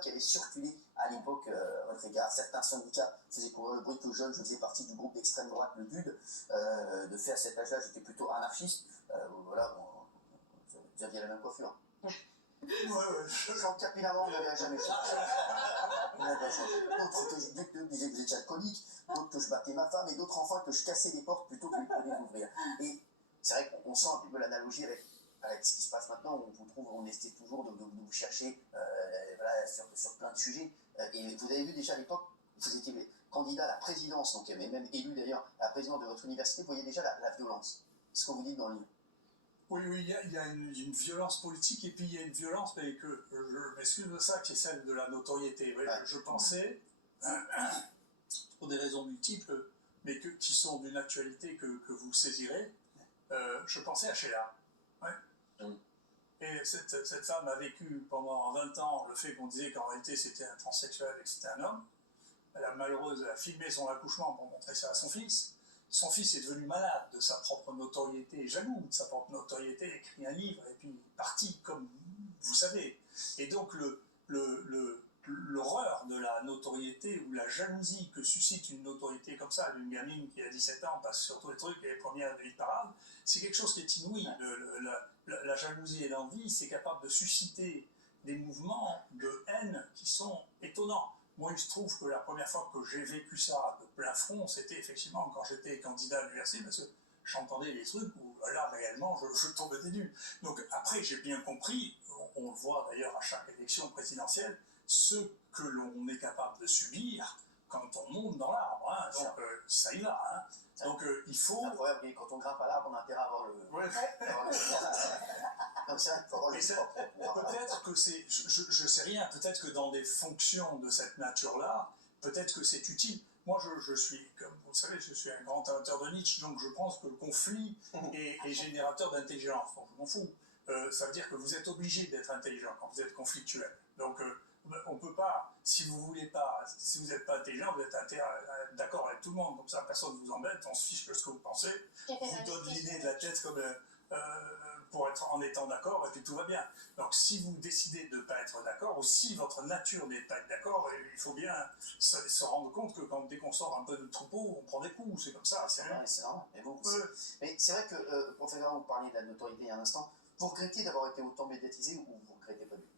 qui avait circulé à l'époque votre égard. Certains syndicats faisaient courir le bruit que jeune, je faisais partie du groupe d'extrême droite, le GUD. De fait, à cet âge-là, j'étais plutôt anarchiste. Voilà, vous aviez la même coiffure. Ouais. Quand Capillavant, on n'avait jamais changé. D'autres que disaient que vous étiez alcoolique, d'autres que je battais ma femme, et d'autres enfin que je cassais les portes plutôt que de les ouvrir. Et c'est vrai qu'on sent un petit peu l'analogie avec ce qui se passe maintenant, où on vous trouve, on essaie toujours de vous chercher voilà, sur plein de sujets. Et vous avez vu déjà à l'époque, vous étiez candidat à la présidence, donc même élu d'ailleurs à la présidence de votre université, vous voyez déjà la violence. Ce que vous dites dans le livre. Oui, il y a une violence politique, et puis il y a une violence, mais que je m'excuse de ça, qui est celle de la notoriété. Ouais, je pensais, pour des raisons multiples, mais qui sont d'une actualité que vous saisirez, je pensais à Sheila. Ouais. Et cette femme a vécu pendant 20 ans le fait qu'on disait qu'en réalité c'était un transsexuel et que c'était un homme. Elle a filmé son accouchement pour montrer ça à son fils. Son fils est devenu malade de sa propre notoriété, jaloux de sa propre notoriété, écrit un livre et puis parti, comme vous savez. Et donc l'horreur de la notoriété ou la jalousie que suscite une notoriété comme ça, d'une gamine qui a 17 ans, passe sur tous les trucs et est première de parade, c'est quelque chose qui est inouï. La jalousie et l'envie, c'est capable de susciter des mouvements de haine qui sont étonnants. Moi, il se trouve que la première fois que j'ai vécu ça de plein front, c'était effectivement quand j'étais candidat à l'université, parce que j'entendais des trucs où là, réellement, je tombais des nues. Donc après, j'ai bien compris, on le voit d'ailleurs à chaque élection présidentielle, ce que l'on est capable de subir quand on monte dans l'arbre. Hein. Donc ça y va. Hein. Donc il faut... Incroyable, quand on grimpe à l'arbre, on a intérêt à avoir le... Ouais. Donc c'est vrai qu'il faut avoir le... Peut-être que c'est... Je sais rien, peut-être que dans des fonctions de cette nature-là, peut-être que c'est utile. Moi, je suis, comme vous le savez, je suis un grand amateur de Nietzsche, donc je pense que le conflit est générateur d'intelligence. Donc je m'en fous. Ça veut dire que vous êtes obligé d'être intelligent quand vous êtes conflictuel. Donc on ne peut pas, si vous n'êtes pas intelligent, vous êtes d'accord avec tout le monde, comme ça personne ne vous embête, on se fiche de ce que vous pensez, vous donne l'idée de la tête comme pour être en étant d'accord, et puis tout va bien. Donc si vous décidez de ne pas être d'accord, ou si votre nature n'est pas être d'accord, il faut bien se rendre compte que dès qu'on sort un peu du troupeau, on prend des coups, c'est comme ça, c'est rien. C'est normal, mais c'est vrai que, professeur, vous parliez de la notoriété il y a un instant, vous regrettez d'avoir été autant médiatisé ou vous ne regrettez pas du tout?